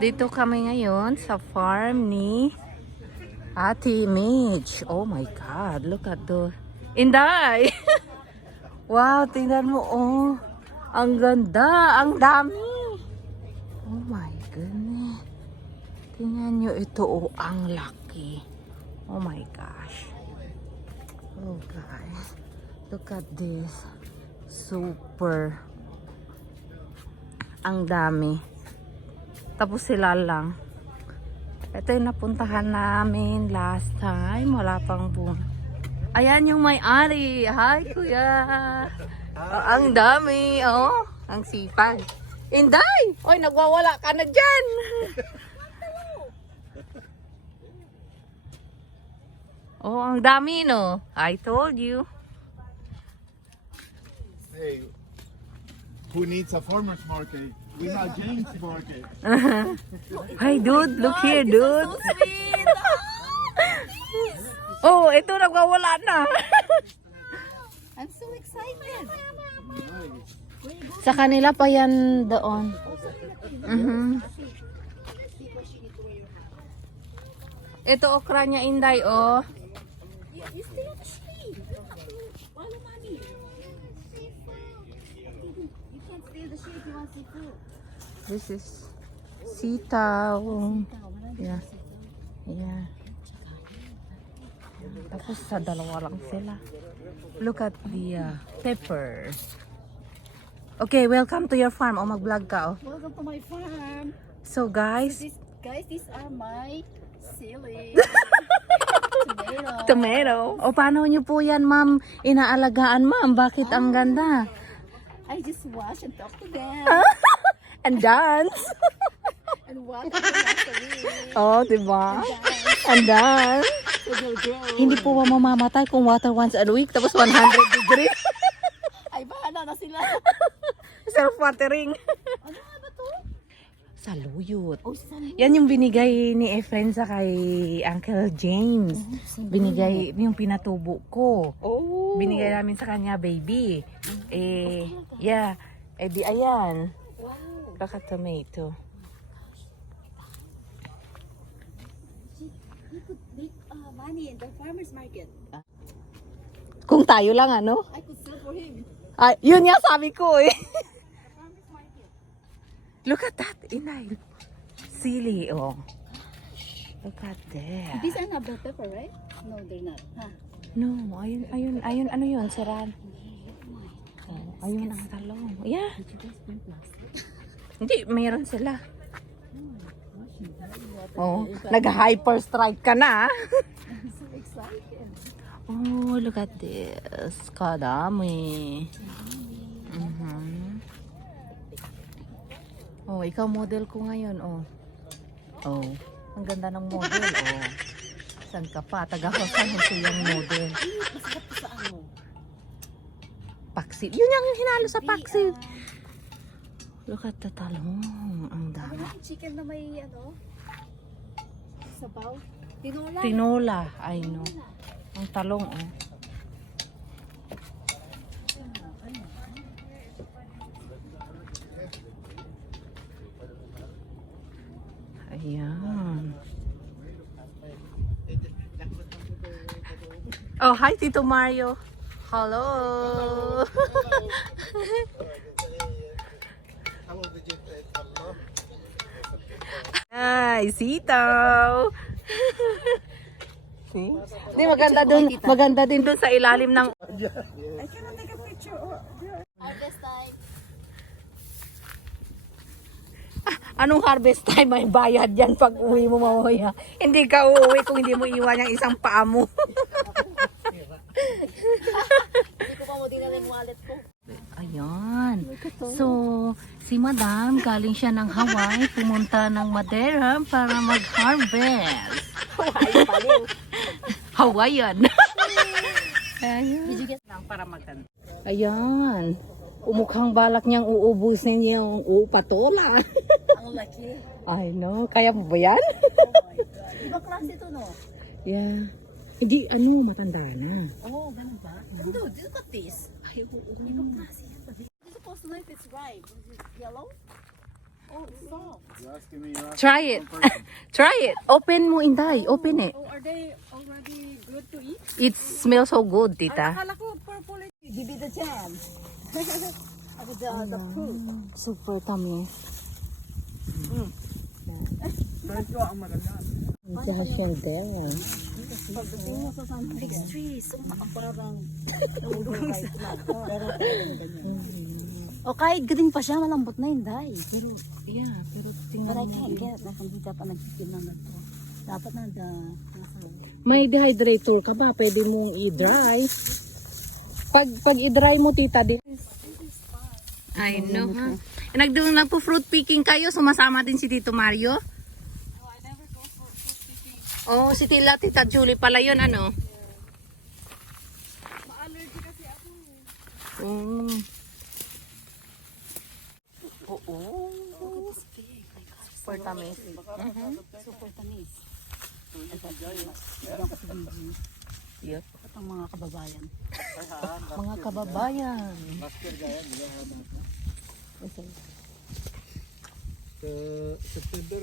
Dito kami ngayon sa farm ni Ate Mitch. Oh my God, look at the... Inday! Wow, tingnan mo, oh. Ang ganda, ang dami. Oh my goodness. Tingnan nyo ito, oh, ang laki. Oh my gosh. Oh guys, look at this. Super. Ang dami. Tapos sila lang. Ito yung napuntahan namin last time. Wala pang boom. Ayan yung may-ari. Hi, kuya. Oh, ang dami. Oh, ang sipag. Inday! Oy, nagwawala ka na dyan. Oh, ang dami, no? I told you. Hey, who needs a farmer's market? We have James Market. Hi, dude. Look here, dude. Oh, ito nagwawala na. I'm so excited. Sa kanila pa yan doon. Ito okra niya, Inday, oh. You stay on the shade. Follow mommy. You can't stay in the shade if you want seafood. This is sitaw. Yeah. Yeah. Tapos sa dalawa lang sila. Look at the pepper. Okay, welcome to your farm. O, mag-vlog ka, oh. Welcome to my farm. So, guys, These are my silly tomato. tomato. O, paano nyo po yan, ma'am, inaalagaan, ma'am? Bakit ang ganda? I just wash and talk to them And dance. and water them once a week. Oh, diba? And dance. So they'll grow. Hindi po ba mamamatay kung water once a week tapos 100 degrees? Ay, bahala na sila. Self-watering. Ano nga ba to? Saluyot. Oh, san? Yan yung binigay ni Efren sa kay Uncle James. Binigay yung pinatubo ko. Oh. Binigay namin sa kanya, baby. Yeah. Di ayan. Wow. Baka tomato. We could make money in the farmer's market. Kung tayo lang, ano? I could sell for him. Ay, yun nga sabi ko, eh. Farmer's market. Look at that, inay. Sili, oh. Look at that. These are not bell pepper, right? No, they're not. Huh? No, ayun, ano yun, siran. Oh, ayun ang talong. Yeah. Did you guys bring plastic? Hindi, mayroon sila. Oh, nag-hyper strike ka na. I'm so excited. Oh, look at this. Kadami. Oh, ikaw model ko ngayon, oh. Oh, ang ganda ng model, oh. Saan ka pa? Taga-San Jose yung model. Masarap to sa ano? Paksit. Yun yung hinalo sa paksit. Look at the talong. Ang dami. Ano yung chicken na may ano? Sabaw? Tinola. Tinola. I know. Ang talong, oh. Ayan. Oh, hi, Tito Mario. Hello. Hi, sitaw. See? Di, maganda din dun sa ilalim ng... I cannot take a picture. Harvest time. Anong harvest time? May bayad yan pag uwi mo mamaya. Hindi ka uuwi kung hindi mo iwan yung isang paa mo. Hindi ko pa mo dinala yung wallet ko. Ayan. So, si Madam, galing siya ng Hawaii, pumunta ng Madeira para mag-harvest. Hawaii pa rin. Hawaiian. Ayan. Did you get lang para maganda? Ayan. Umukhang balak niyang uubusin yung patola. Ang laki. I know. Kaya mo ba yan? Oh my God. Ibang klase ito, no? Yeah. Hindi, ano, matanda na. Oh, ganun ba? Dude, look at this. Ibang klase yan. This is supposed to know if it's ripe. Is it yellow? Oh, it's soft. You're asking me, you're asking Try it. Try it. Open mo, Inday. Open it. Oh, are they already good to eat? It smells so good, tita. Akala ko purple. Give it a chance. the fruit. Super tamis. Diyan siya there. Pagdating mo sa San Felix trees, parang o kahit green pa siya, malambot na yun, Day. Pero, yeah, pero But tingnan I mo. can't get it. Hindi dapat nagtikim na to. Dapat nasa... May dehydrator ka ba? Pwede mong i-dry. Pag i-dry mo, tita, din. I know, ha? Nagpo-fruit picking kayo, sumasama din si Tito Mario? Oh, si Tita Julie pala yun, ano? Ma-allergy kasi ako. Oh. Super tamis. Super tamis. Yep. At ang mga kababayan. Mga kababayan. September.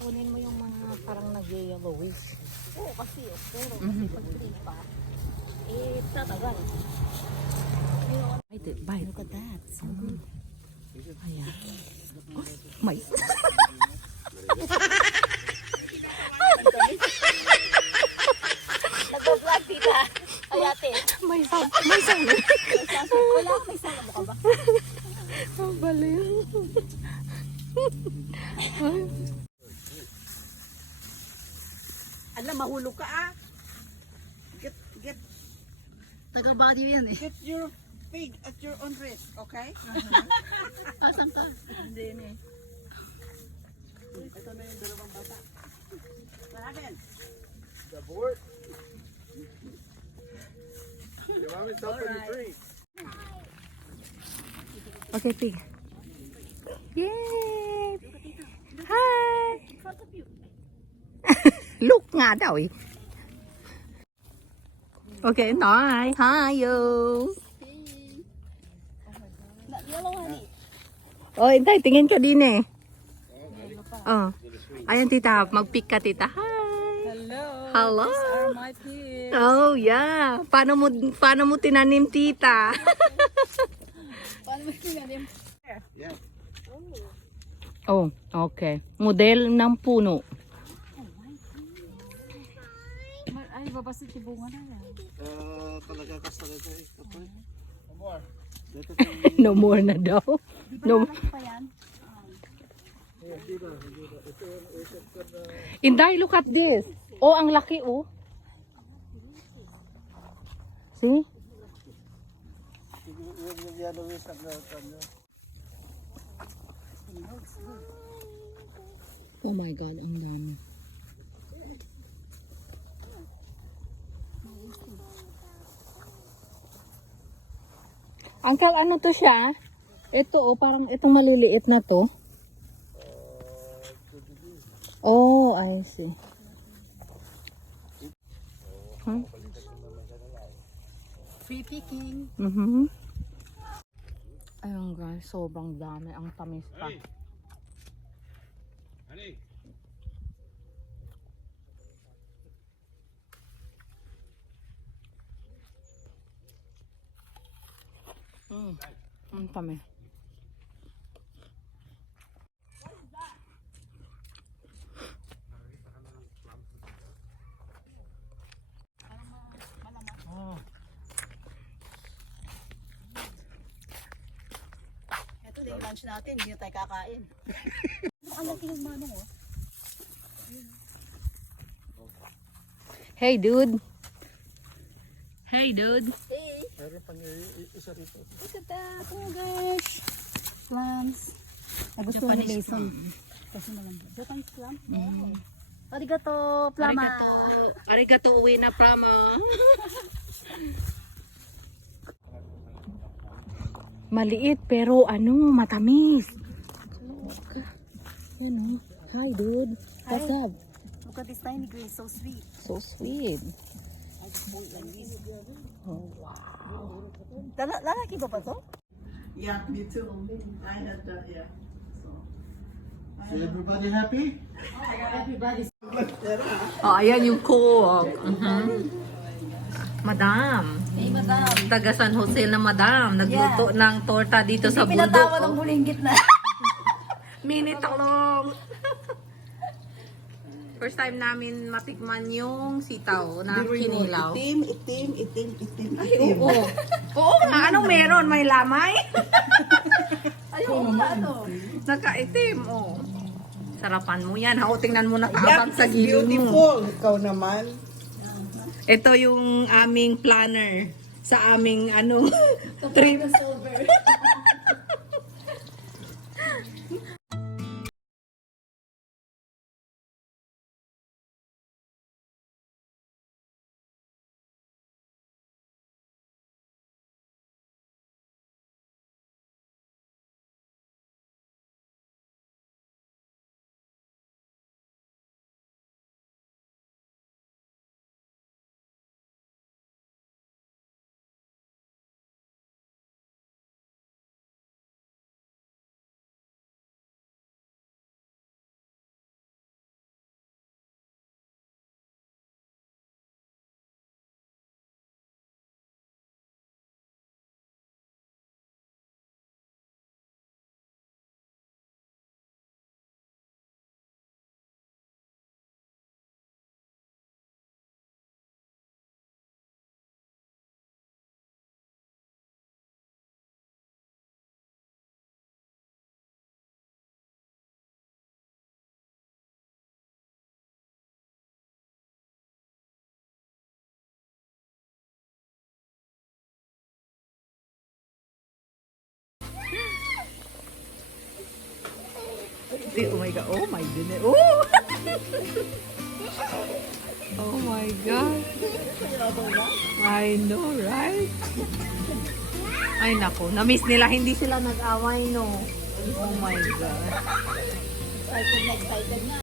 Kunin mo yung mga parang nag-yellowish. Oo, kasi pero kasi pag green pa, tatagal. Bite. Look at that. So good. Ayan. Oh, may. Nag-vlog, tita. Ay, ate. May sound. Wala, may sana mo ka ba? Ang baliw. Alam, mahulog ka ah. Get Taga-body yan eh. get your pig at your own risk, okay? Asan ka? Hindi na eh. Ito na yung dalawang bata. Maragin. The board. Your mom is up in the tree. Okay, pig. Yay! Hi! Look nga daw eh. Okay, bye. Hi, yo. Yellow honey. Oh, Intay, tingin ka din eh. Oh. Ayan, tita. Mag-pick ka, tita. Hi. Hello. Hello. These are my pigs. Oh, yeah. Paano mo tinanim, tita? Paano mo kinanim? Yeah. Oh, okay. Model ng puno. Ay, babasit yung bunga na yan. Talaga kasalita eh. Kapag. More. No more na daw. No. Pa yan? Inday, look at this. Oh, ang laki, oh. See? Oh my God, ang dami. Uncle, ano to siya? Ito, oh, parang itong maliliit na to. Oh, I see. Hmm? Free picking. Ayun guys, sobrang dami. Ang tamis pa. Ang tamis. Ito din yung lunch natin, hindi na tayo kakain. Ang laki yung manong oh. Hey dude. Hey dude. Hey! Meron pang isa rito. Look at that! Oh my gosh! Clams. Nagustuhan ni Mason. Kasi malambot. Japanese clam? Oh. Arigato, plama. Arigato uwi na plama. Maliit pero matamis. Yan o. Hi dude. What's Hi. up? Look at this tiny grain, so sweet. So sweet. I just pull it like this. Oh wow. Lalaki ba to? Yeah, me too. I had that, yeah. Is everybody happy? Oh, ayan yung cook. Madam. Hey, madam. Taga San Jose na madam. Nagluto ng torta dito sa bundok. Pinatawa ng bulinggit na. Mini talong. First time namin matikman yung sitaw na kinilaw. Itim. Oo. Oo nga, anong meron? May lamay? Ayun, ano? Nakaitim, oh. Sarapan mo yan. Ha, o, tingnan mo nakaabang sa gilid mo. Beautiful. Ikaw naman. Ito yung aming planner sa aming trip. Oh my God. Oh my goodness. Oh! Oh my God. I know, right? Ay nako, na-miss nila. Hindi sila nag-away, no? Oh my God. Excited na.